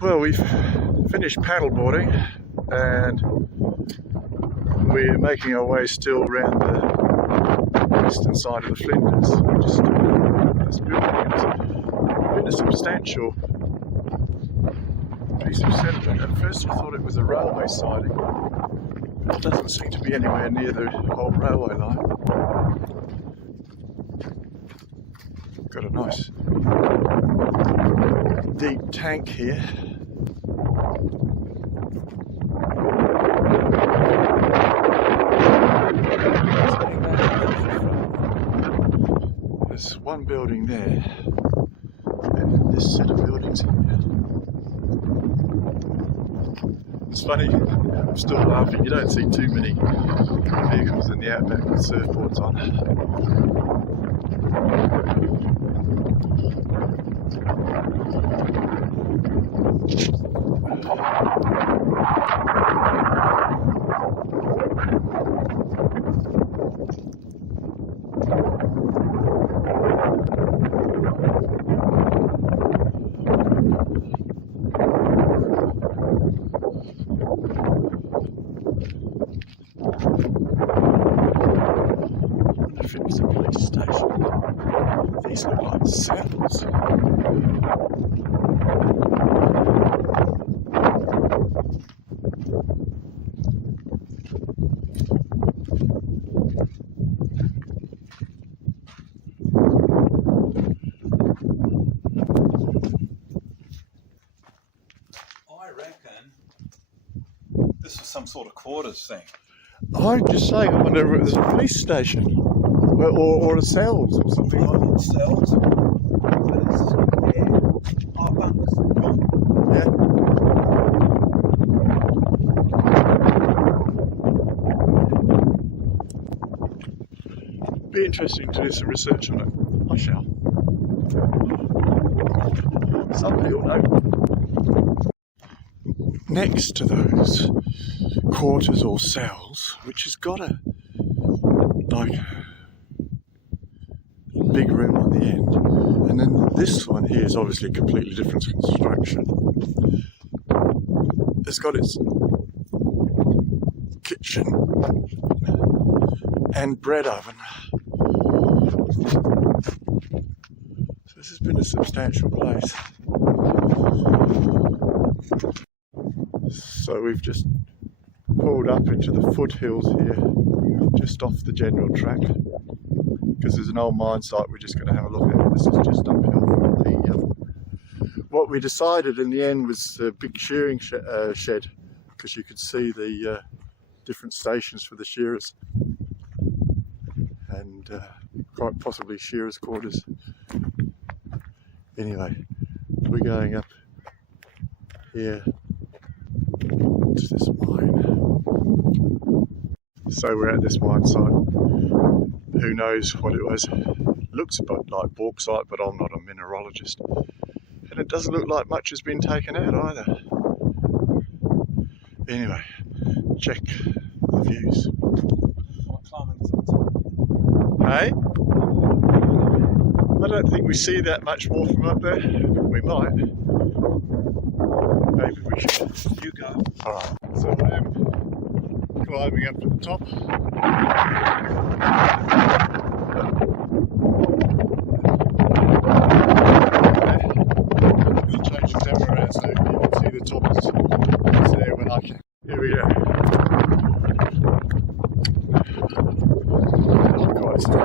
Well, we've finished paddleboarding and we're making our way still around the western side of the Flinders. Just this building. It's been a substantial piece of settlement. At first I thought it was a railway siding. It doesn't seem to be anywhere near the old railway line. Got a nice deep tank here. There's one building there, and then this set of buildings here. It's funny, I'm still laughing, you don't see too many vehicles in the outback with surfboards on. If it was a police station. These look like samples. I reckon this was some sort of quarters thing. I'm just saying, I wonder if it was a police station or a cells or something like that. Cells, but it's our bunks gone. Yeah. Be interesting to do some research on it. I shall. Somebody will know. Next to those quarters or cells, which has got a big room on the end, and then this one here is obviously a completely different construction. It's got its kitchen and bread oven. So this has been a substantial place. So we've just pulled up into the foothills here, just off the general track, because there's an old mine site we're just going to have a look at. This is just uphill from the... what we decided in the end was a big shearing shed, because you could see the different stations for the shearers, and quite possibly shearers' quarters. Anyway, we're going up here to this mine. So we're at this mine site. Who knows what it was? Looks a bit like bauxite, but I'm not a mineralogist. And it doesn't look like much has been taken out either. Anyway, check the views. Hey? I don't think we see that much more from up there. We might. Maybe we should. You go. Alright, so I am climbing up to the top. I'm going to change the camera around so you can see the top is there when I can. Here we go. Not quite still.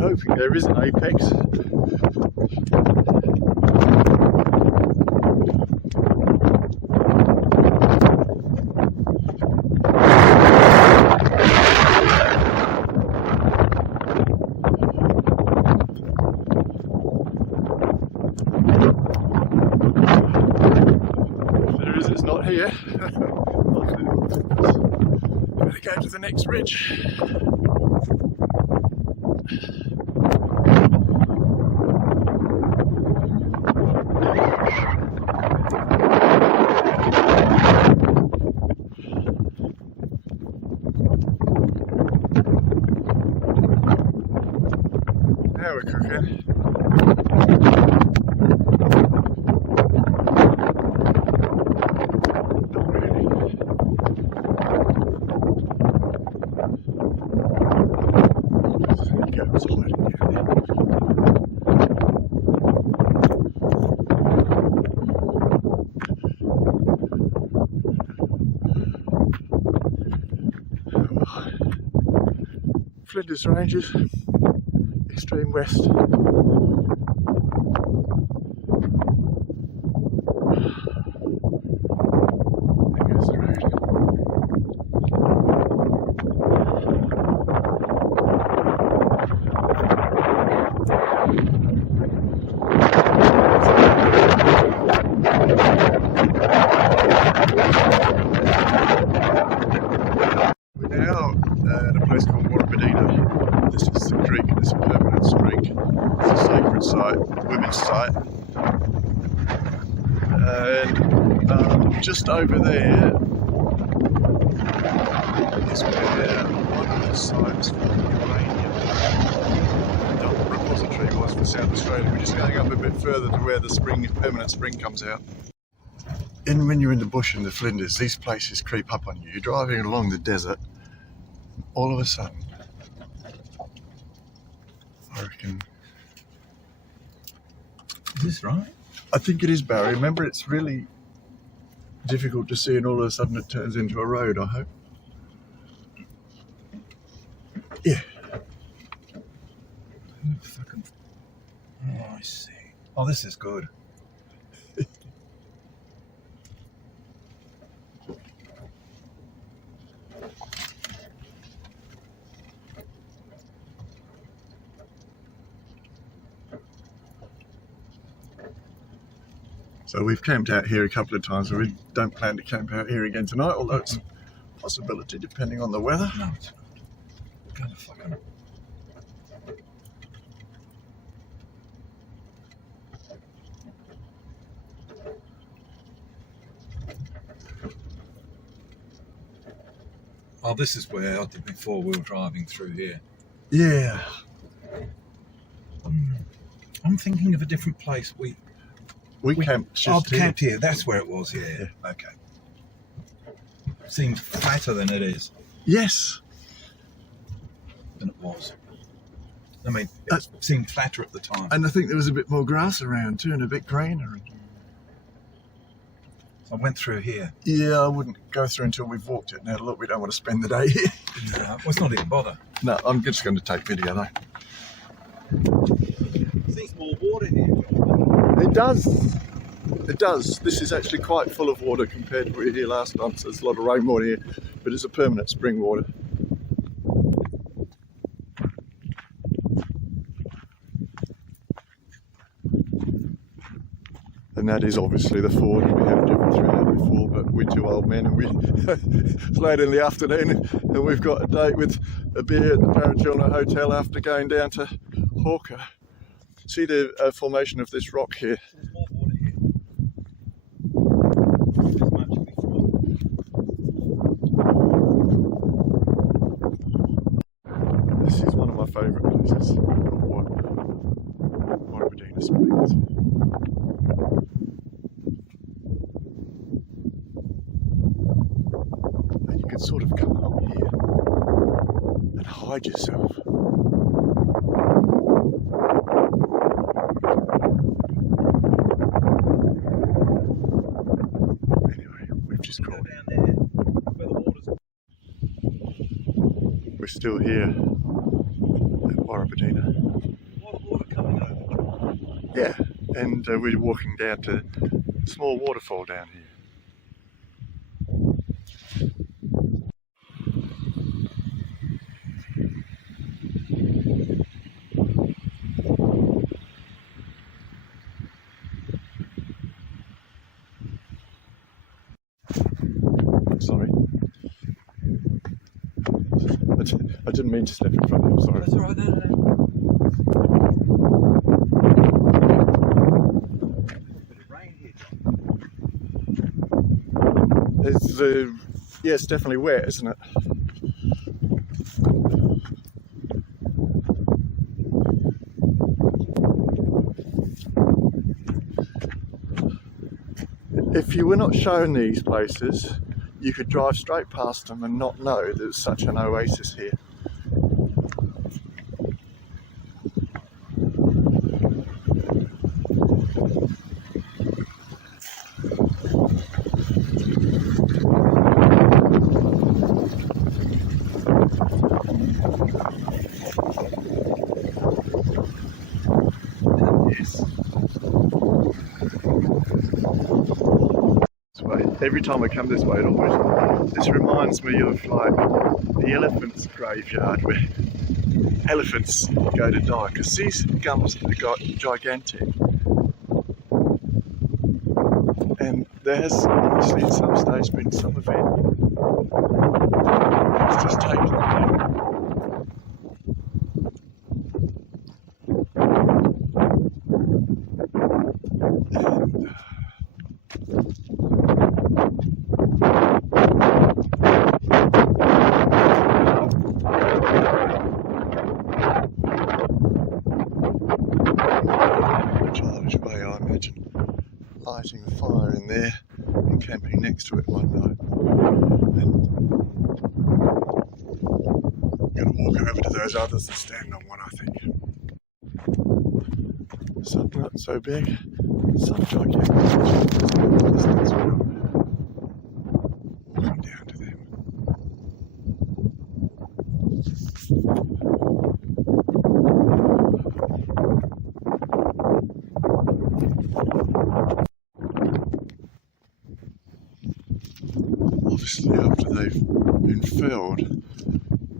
Hoping there is an apex. If there is, it's not here. Better go to the next ridge. Now we're cooking. Not really. There you go, it's hiding down there. Flinders Ranges, extreme west. There goes the road. We're now at a place called Warrabidina. This is the creek, this is a permanent spring. It's a sacred site, women's site. And just over there is where one of the sites for uranium, the repository was for South Australia. We're just going up a bit further to where the spring, permanent spring comes out. And when you're in the bush in the Flinders, these places creep up on you. You're driving along the desert, all of a sudden, I reckon. Is this right? I think it is, Barry. Remember, it's really difficult to see, and all of a sudden it turns into a road, I hope. Yeah. Oh, I see. Oh, this is good. So we've camped out here a couple of times, but we don't plan to camp out here again tonight, although it's a possibility depending on the weather. No, it's kind of fucking. Oh, this is where I did before we were driving through here. Yeah. I'm thinking of a different place. We camped just here. Camped here. That's where it was. Yeah. Okay. Seems flatter than it is. Yes. Than it was. I mean, it seemed flatter at the time. And I think there was a bit more grass around too, and a bit greener. I went through here. Yeah, I wouldn't go through until we've walked it. Now, look, we don't want to spend the day here. No, well, it's not even bother. No, I'm just going to take video though. There's more water here. It does. It does. This is actually quite full of water compared to what we were here last time. So there's a lot of rainwater here, but it's a permanent spring water. And that is obviously the ford. We have driven through that before, but we're two old men, and it's late in the afternoon, and we've got a date with a beer at the Parachilna Hotel after going down to Hawker. See the formation of this rock here. There's more water here. There's much before. This is one of my favourite places, Warrabidina Springs. And you can sort of come along here and hide yourself. Anyway, we've just crawled. Down there, where the water's. We're still here at Warrabidina. A lot of water coming over. Yeah, and we're walking down to a small waterfall down here. Sorry. I didn't mean to step in front of you, sorry. That's all right, no. yeah, it's definitely wet, isn't it? If you were not shown these places, you could drive straight past them and not know there's such an oasis here. Every time I come this way, this reminds me of like the elephant's graveyard where elephants go to die, because these gums have got gigantic, and there has obviously at some stage been some event that's just taken them down. Lighting a fire in there and camping next to it one night. And I'm going to walk over to those others and stand on one, I think. Some not so big, some gigantic. Walking down to them. Obviously, after they've been felled,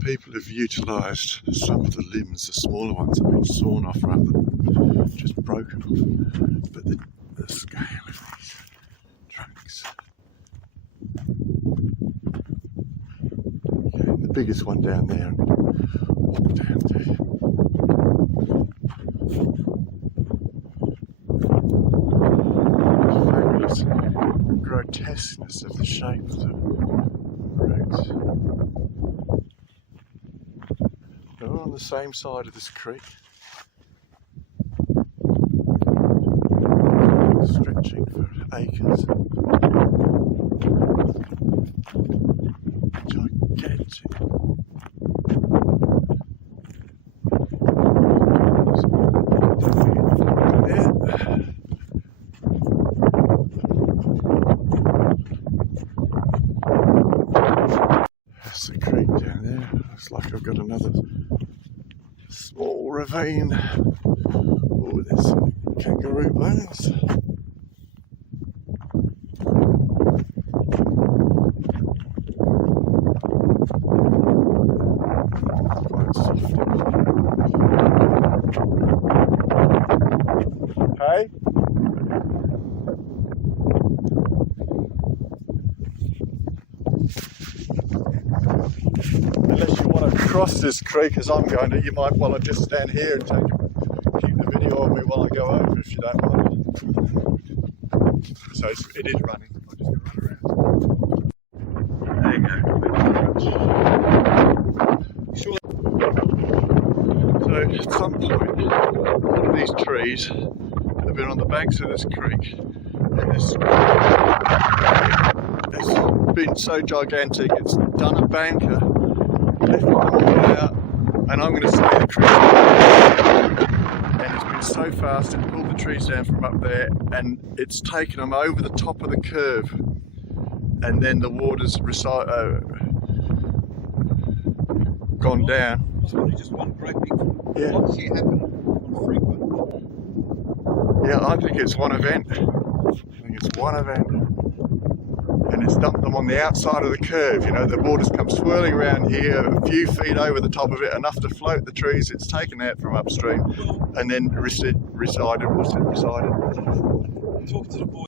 people have utilised some of the limbs. The smaller ones have been sawn off rather than just broken off. But the scale of these trunks. Okay, and the biggest one down there, I'm going to walk down to. Fabulous grotesqueness of the shape of the roots. They're all on the same side of this creek, stretching for acres. Gigantic. That's the creek down there. Looks like I've got another small ravine. Oh, there's some kangaroo bones. Quite soft. Hey? Unless you want to cross this creek as I'm going to, you might want to just stand here and keep the video of me while I go over, if you don't mind. So it is running. I'm just going to run around. There you go. Sure. So at some point, one of these trees have been on the banks of this creek, and this it's been so gigantic it's done a banker, left it all out, and I'm going to say the creek, and it's been so fast it pulled the trees down from up there and it's taken them over the top of the curve, and then the water's gone down. It's only just one great big. Yeah. What's here happen frequent? Yeah, I think it's one event. And it's dumped them on the outside of the curve. You know, the water's come swirling around here, a few feet over the top of it, enough to float the trees it's taken out from upstream, and then resided. Talk to the boy.